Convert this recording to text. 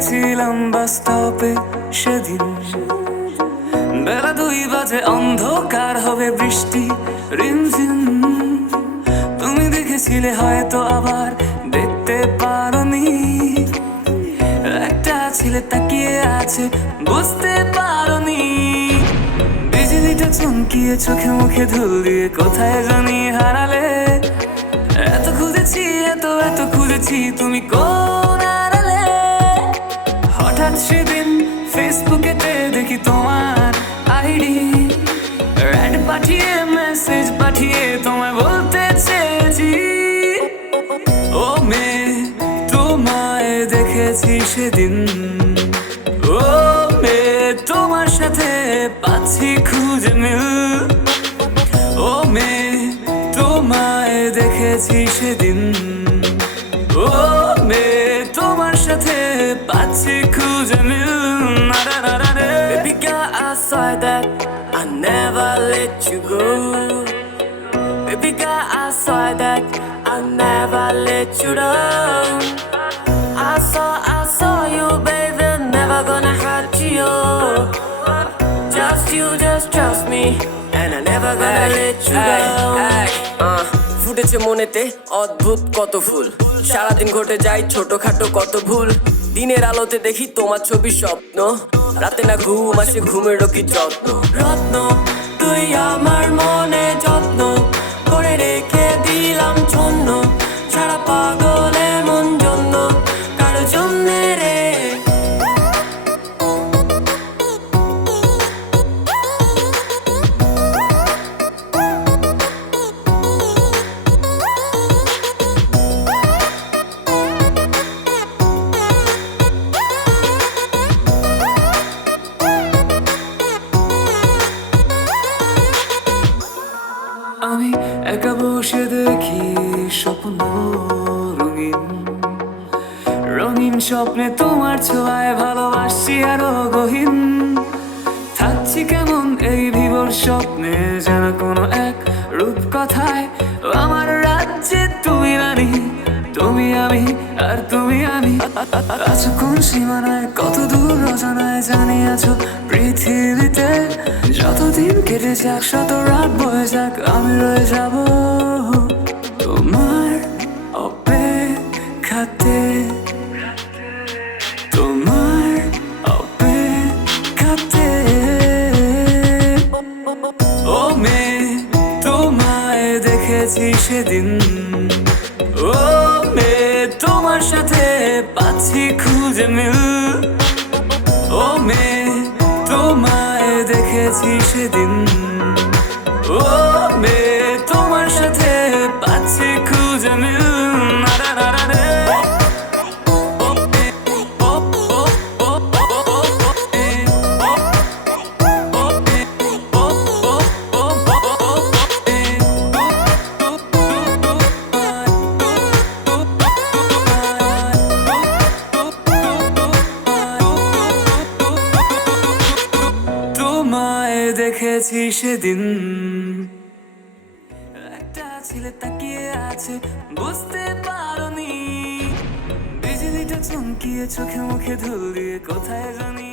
গেছিলাম বাস স্টপে সেদিন। বেলা 2 বাজে, অন্ধকার হবে, বৃষ্টি রিমঝিম। তুমি দেখেছিলে হয়তো, আবার দেখতে পারোনি। একটা ছেলে তাকিয়ে আছে, বুঝতে পারোনি। বিজলিটা চমকিয়ে চোখে মুখে ধুল দিয়ে কোথায় জানি হারালে। এত খুঁজেছি, এত খুঁজেছি, তুমি কোন আড়ালে। হঠাৎ সেদিন ফেসবুকেতে দেখি তোমার আইডি, অ্যাড পাঠিয়ে মেসেজ পাঠিয়ে তোমায় বলতে চেয়েছি, ও মেয়ে তোমায় দেখেছি সেদিন। ও মেয়ে তোমার সাথে পাচ্ছি খুঁজে মিল। ও মেয়ে তোমায় দেখেছি সেদিন। ও মেয়ে তোমার সাথে পাচ্ছি খুঁজে মিল। Baby girl, I saw that I never let you go. Baby girl, I saw that I never let you down. I saw you, baby, never gonna hurt you. Just you, just trust me, and I never gonna let you down. ফুটেছে মনেতে অদ্ভুত কত ফুল, সারাদিন ঘটে যায় ছোটখাটো কত ভুল। দিনের আলোতে দেখি তোমার ছবি স্বপ্ন, রাতে না ঘুম আসে, ঘুমেরও কি যত্ন। রত্ন তুই আমার মনে যত্ন করে রেখে দিলাম ছন্ন। সারা পাগল এমন জন্য, কারো জন্যে রে। আমি একা বসে দেখি স্বপ্ন রঙিন রঙিন স্বপ্নে তোমার ছোঁয়ায় ভালোবাসি আরো গহীন। থাকছি কেমন এই বিভোর স্বপ্নে, যেন কোনো এক রূপকথায়। আমার রাজ্যে তুমি রানী, তুমি আমি আর তুমি আমি। আছো কোন সীমানায়, কত দূর অজানায়, জানি আছো পৃথিবীতে। যতদিন কেটে যাক, শত রাত বয়ে যাক, আমি রয়ে যাব তোমার অপেক্ষাতে। তোমার অপেক্ষাতে। ও মেয়ে তোমায় দেখেছি সেদিন। ও মেয়ে তোমার সাথে পাচ্ছি খুঁজে মিল। ও মেয়ে তোমায় দেখেছি সেদিন। ও মেয়ে তোমার সাথে পাচ্ছি খুঁজে মিল। তোমায় দেখেছি সেদিন। একটা ছেলে তাকিয়ে আছে, বুঝতে পারোনি। বিজলিটা চমকিয়ে চোখে মুখে ধুল দিয়ে কোথায় জানি